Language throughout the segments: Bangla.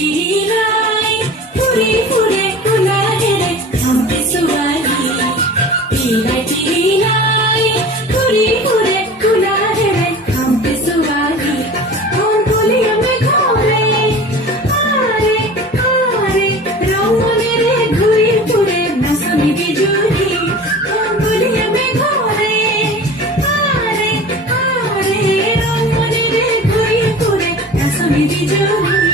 Ilai, puri pure kulare, hampe suwari. Ilai, puri pure kulare, hampe suwari. Kon boliya me ghore, aare aare, ramone re ghuri pure nasami bijuri. Kon boliya me ghore, aare aare, ramone re ghuri pure nasami bijuri.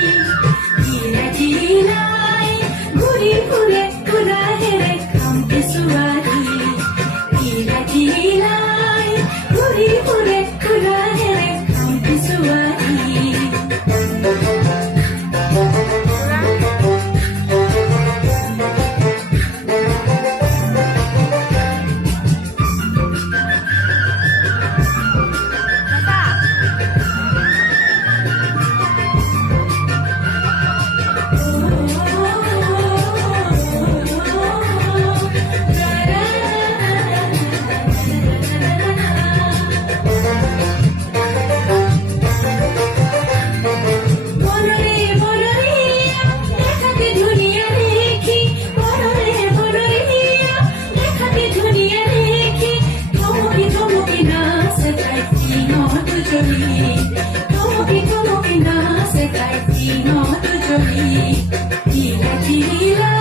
ঘুরি ঘুরে কুলা হেরে খামকে সুয়ারি ঢিলা ঢিলাই ঘুরি ঘুরে কুলা হেরে খামকে সুয়ারি Como que no se cae si no tu chori, tira, tira.